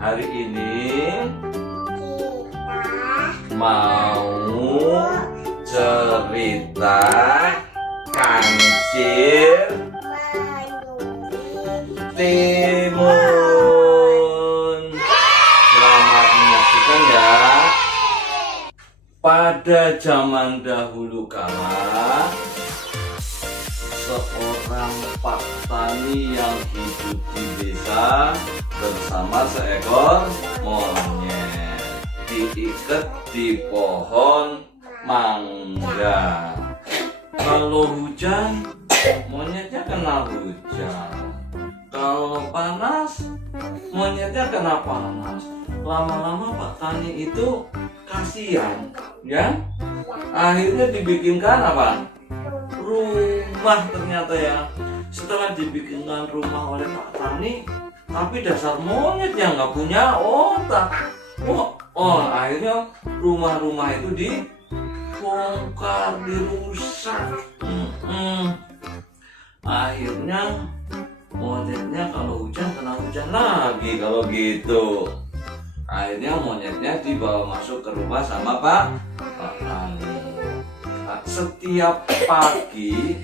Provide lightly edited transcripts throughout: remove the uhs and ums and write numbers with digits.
Hari ini kita mau cerita Kancil menyusui Timun. Selamat menyaksikan ya. Pada zaman dahulu kala, seorang Pak Tani yang hidup di desa bersama seekor monyet diikat di pohon mangga. Kalau hujan, monyetnya kena hujan. Kalau panas, monyetnya kena panas. Lama-lama Pak Tani itu kasihan, ya. Akhirnya dibikinkan apa? Rumah ternyata ya. Setelah dibikinkan rumah oleh Pak Tani, tapi dasar monyet yang nggak punya otak. Akhirnya rumah-rumah itu dibongkar, dirusak. Akhirnya monyetnya kalau hujan kena hujan lagi kalau gitu. Akhirnya monyetnya dibawa masuk ke rumah sama Pak Tani. Setiap pagi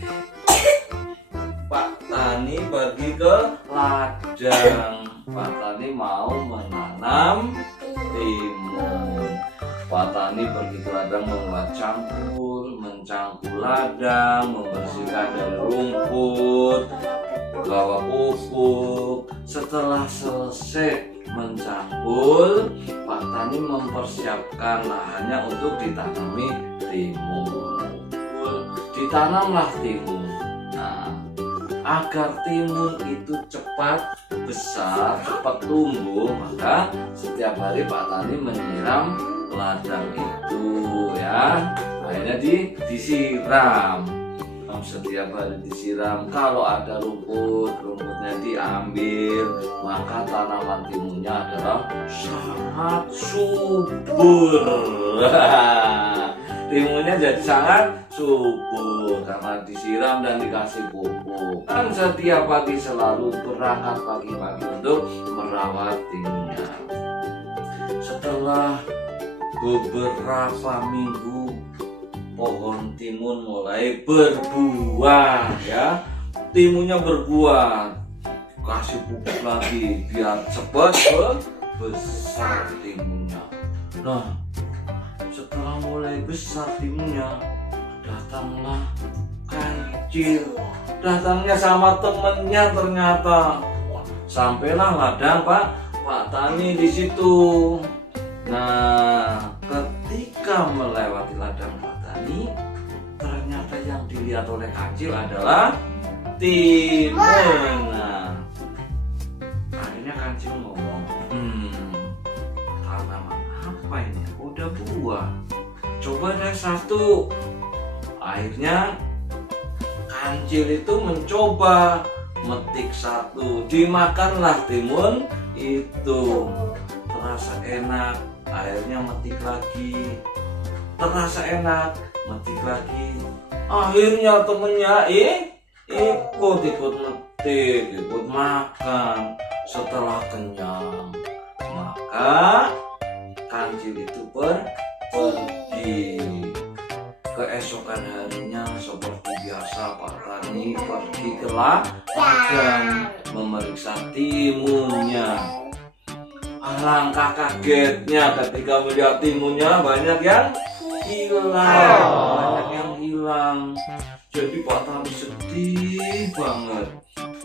Pak Tani pergi ke ladang. Pak Tani mau menanam timun. Pak Tani pergi ke ladang membuat campur, mencangkul ladang, membersihkan dari rumput, bawa pupuk. Setelah selesai mencangkul, Pak Tani mempersiapkan lahannya untuk ditanami timun. Ditanamlah timun. Nah, agar timun itu cepat besar, cepat tumbuh, maka setiap hari Pak Tani menyiram ladang itu, ya. Akhirnya disiram. Setiap hari disiram. Kalau ada rumputnya diambil, maka tanaman timunnya adalah sangat subur. Timunnya jadi sangat subur karena disiram dan dikasih pupuk. Kan setiap pagi selalu berangkat pagi-pagi untuk merawat timunnya. Setelah beberapa minggu, pohon timun mulai berbuah, ya. Timunnya berbuah, kasih pupuk lagi biar cepat besar timunnya. Nah, setelah mulai besar timunnya, datanglah Kancil. Datangnya sama temennya ternyata. Sampailah ladang Pak Tani di situ. Nah, ketika melewati ladang Pak Tani, ternyata yang dilihat oleh Kancil adalah timun. Nah, akhirnya Kancil ngomong, tanaman apa ini? Udah buah. Coba deh satu. Akhirnya Kancil itu mencoba metik satu. Dimakanlah timun itu. Terasa enak. Akhirnya metik lagi. Terasa enak, metik lagi. Akhirnya temennya ikut metik, ikut makan. Setelah kenyang, maka Kancil itu pergi. Keesokan harinya seperti biasa Pak Tani pergi ke ladang memeriksa timunnya. Alangkah kagetnya ketika melihat timunnya banyak yang hilang. Jadi Pak Tani sedih banget.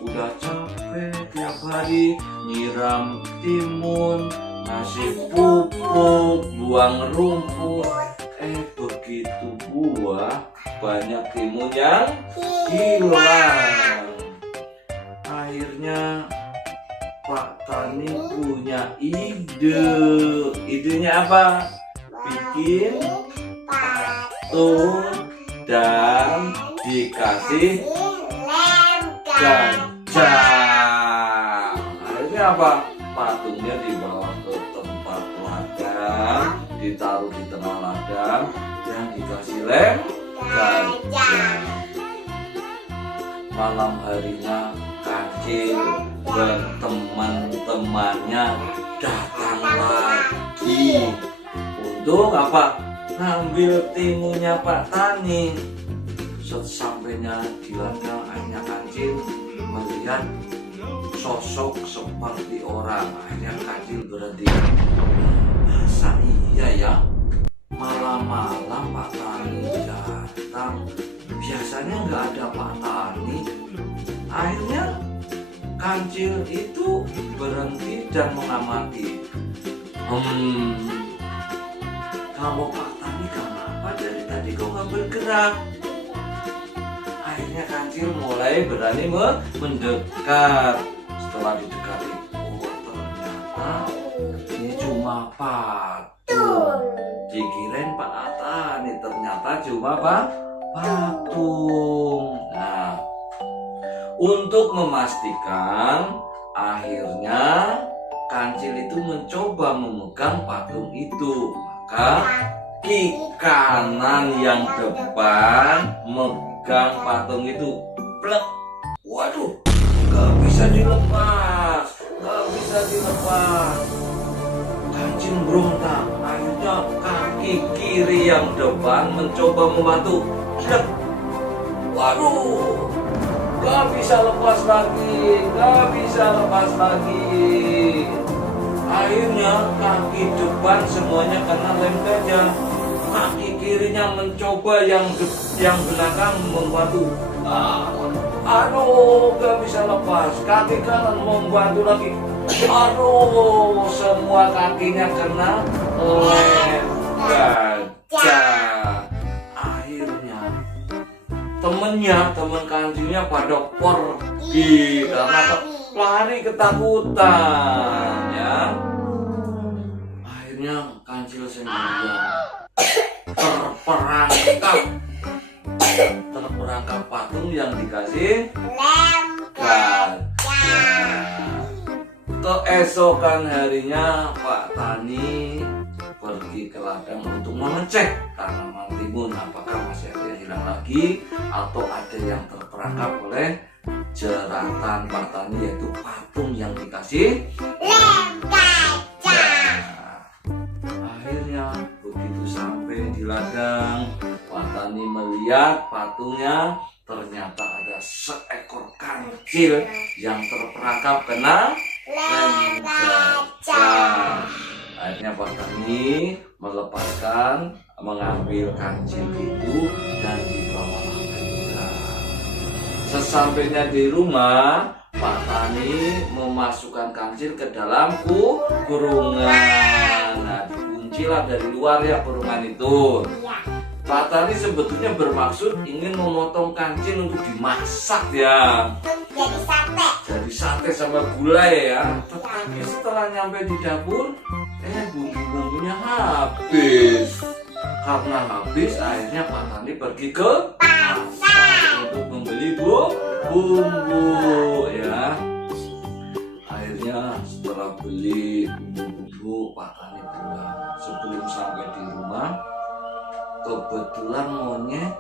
Udah capek tiap hari nyiram timun, ngasih pupuk, buang rumput. Begitu buah, banyak timun yang hilang. Akhirnya Pak Tani punya ide. Idenya apa? Bikin patung dan dikasih gajah. Akhirnya apa? Patungnya dibawa ke tempat ladang, ditaruh di tengah ladang dan dikasih gajah. Malam harinya Kancil berteman-temannya datang lagi. Untuk apa? Ngambil timunya Pak Tani. Sesampainya di ladang, akhirnya Kancil melihat sosok seperti orang. Akhirnya Kancil berhenti. Masa iya ya? Malam-malam Pak Tani datang. Biasanya nggak ada Pak Tani. Akhirnya Kancil itu berhenti dan mengamati. Kalau Pak Tani kenapa dari tadi kok nggak bergerak? Akhirnya Kancil mulai berani mendekat. Setelah didekati, ternyata ini cuma patung. Dikirain Pak Tani, ternyata cuma patung. Nah, untuk memastikan, akhirnya Kancil itu mencoba memegang patung itu. Maka kaki kanan yang depan megang patung itu. Plek. Waduh, gak bisa dilepas. Kancil berontak. Akhirnya kaki kiri yang depan mencoba membantu. Plek. Waduh, gak bisa lepas lagi. Akhirnya kaki depan semuanya kena lem gajah. Kaki kirinya mencoba yang belakang membantu. Aduh, gak bisa lepas. Kaki kanan membantu lagi. Aduh, semua kakinya kena lem gajah. Akhirnya teman Kancilnya pada pergi karena lari ketakutan ya. Akhirnya Kancil sendirian terperangkap patung yang dikasih lem gajah. Keesokan harinya Pak Tani pergi ke ladang untuk mengecek tanaman timun apakah masih ada yang hilang lagi atau ada yang terperangkap oleh jeratan Pak Tani, yaitu patung yang dikasih lem gajah. Akhirnya begitu sampai di ladang, Pak Tani melihat patungnya, ternyata ada seekor kancil yang terperangkap kena lem gajah. Akhirnya Pak Tani mengambil kancil itu dan dibawa ke gudang. Sesampainya di rumah, Pak Tani memasukkan kancil ke dalam kurungan. Nah, dikuncilah dari luar ya kurungan itu. Pak Tani sebetulnya bermaksud ingin memotong kancil untuk dimasak ya. Jadi sate sama gulai ya. Tetapi setelah nyampe di dapur, bumbu-bumbunya habis. Karena habis, akhirnya Pak Tani pergi ke pasar untuk membeli bumbu ya. Akhirnya setelah beli bumbu, Pak Tani pulang. Sebelum sampai di rumah, kebetulan monyet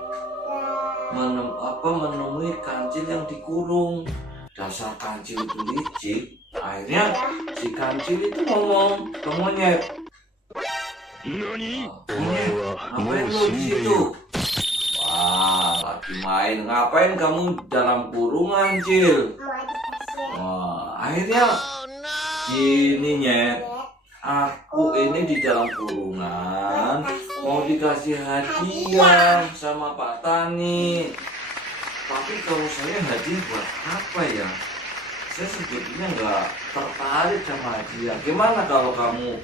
menemui kancil yang dikurung. Dasar kancil itu licik. Akhirnya si kancil itu ngomong ke monyet, "Monyet, ngapain lu di situ?" "Wah, lagi main." "Ngapain kamu dalam kurungan, Cil?" Wah, akhirnya gini Nyet, aku ini di dalam kurungan mau dikasih hadiah sama Pak Tani. Tapi kalau saya hadiah buat apa ya? Saya sebetulnya nggak tertarik sama hadiah. Gimana kalau kamu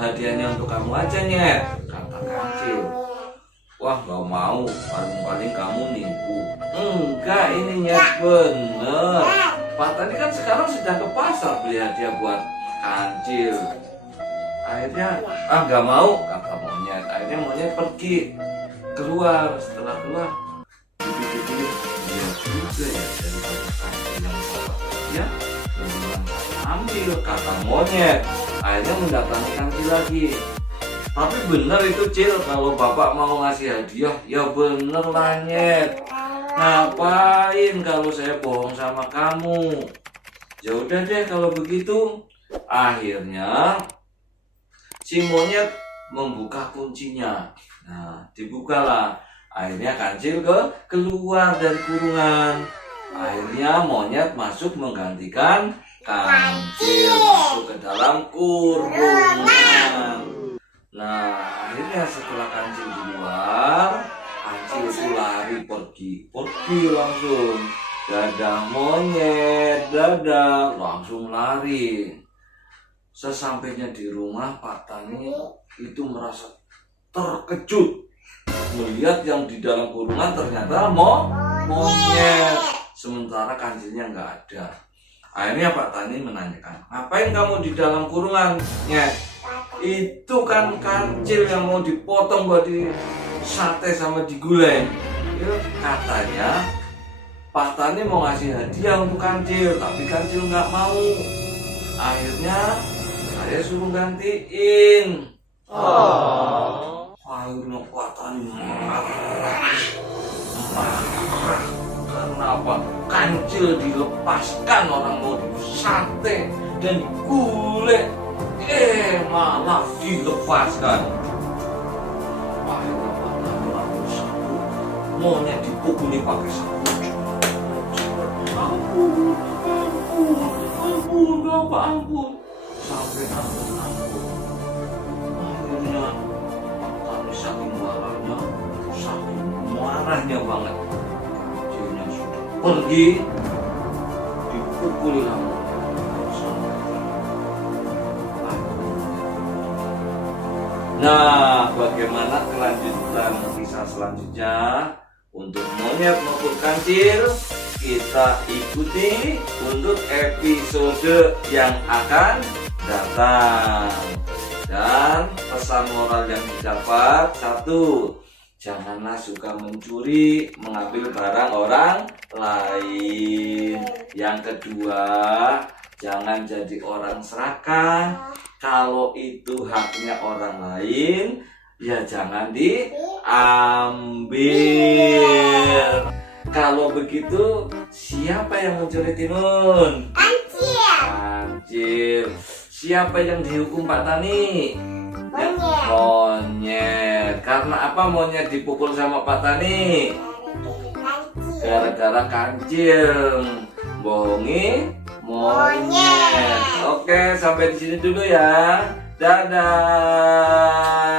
hadiahnya untuk kamu aja Nyet? Kata Kancil. Wah, nggak mau, paling-paling kamu nipu. Enggak, ini Nyet, bener. Pak Tani kan sekarang sedang ke pasar beli hadiah buat Kancil. Akhirnya nggak mau, kata monyet. Akhirnya monyet pergi keluar. Setelah keluar, dipikir-pikir, iya juga ya, daripada Kancil yang bawa ya, kemudian ambil, kata monyet. Akhirnya mendatangi Kancil lagi. Tapi bener itu Cil, kalau bapak mau ngasih hadiah, ya bener lah Nyet. Ngapain kalau saya bohong sama kamu? Ya udah deh kalau begitu. Akhirnya si monyet membuka kuncinya. Nah, dibukalah. Akhirnya kancil keluar dari kurungan. Akhirnya monyet masuk menggantikan kancil masuk ke dalam kurungan. Nah, akhirnya setelah kancil di luar, kancil itu lari pergi langsung. Dadah monyet, dadah, langsung lari. Sesampainya di rumah, Pak Tani itu merasa terkejut melihat yang di dalam kurungan ternyata monyet, sementara kancilnya nggak ada. Akhirnya Pak Tani menanyakan, ngapain kamu di dalam kurungan, Nyet? Itu kan kancil yang mau dipotong buat di sate sama digulai. Itu katanya Pak Tani mau ngasih hadiah untuk kancil, tapi kancil nggak mau. Akhirnya saya suruh gantiin. Akhirnya Pak Tani marah. Karena apa? Kancil dilepaskan, orang mau disate dan digulai, malah dilepaskan. Akhirnya Pak Tani langsung sapu, monyet dipukuli pakai sapu. Ampun, sampai ampun. Akhirnya Pak Tani saking marahnya banget, kancilnya sudah pergi, dipukuli lagi. Nah, bagaimana kelanjutan kisah selanjutnya untuk monyet maupun kancil? Kita ikuti untuk episode yang akan datang. Dan pesan moral yang didapat: 1. Janganlah suka mencuri, mengambil barang orang lain. Yang kedua, jangan jadi orang serakah. Kalau itu haknya orang lain, ya jangan diambil. Kalau begitu, siapa yang mencuri timun? Kancil. Siapa yang dihukum Pak Tani? Monyet. Karena apa monyet dipukul sama Pak Tani? Gara-gara kancil bohongi monyet. Oke, sampai di sini dulu ya. Dadah.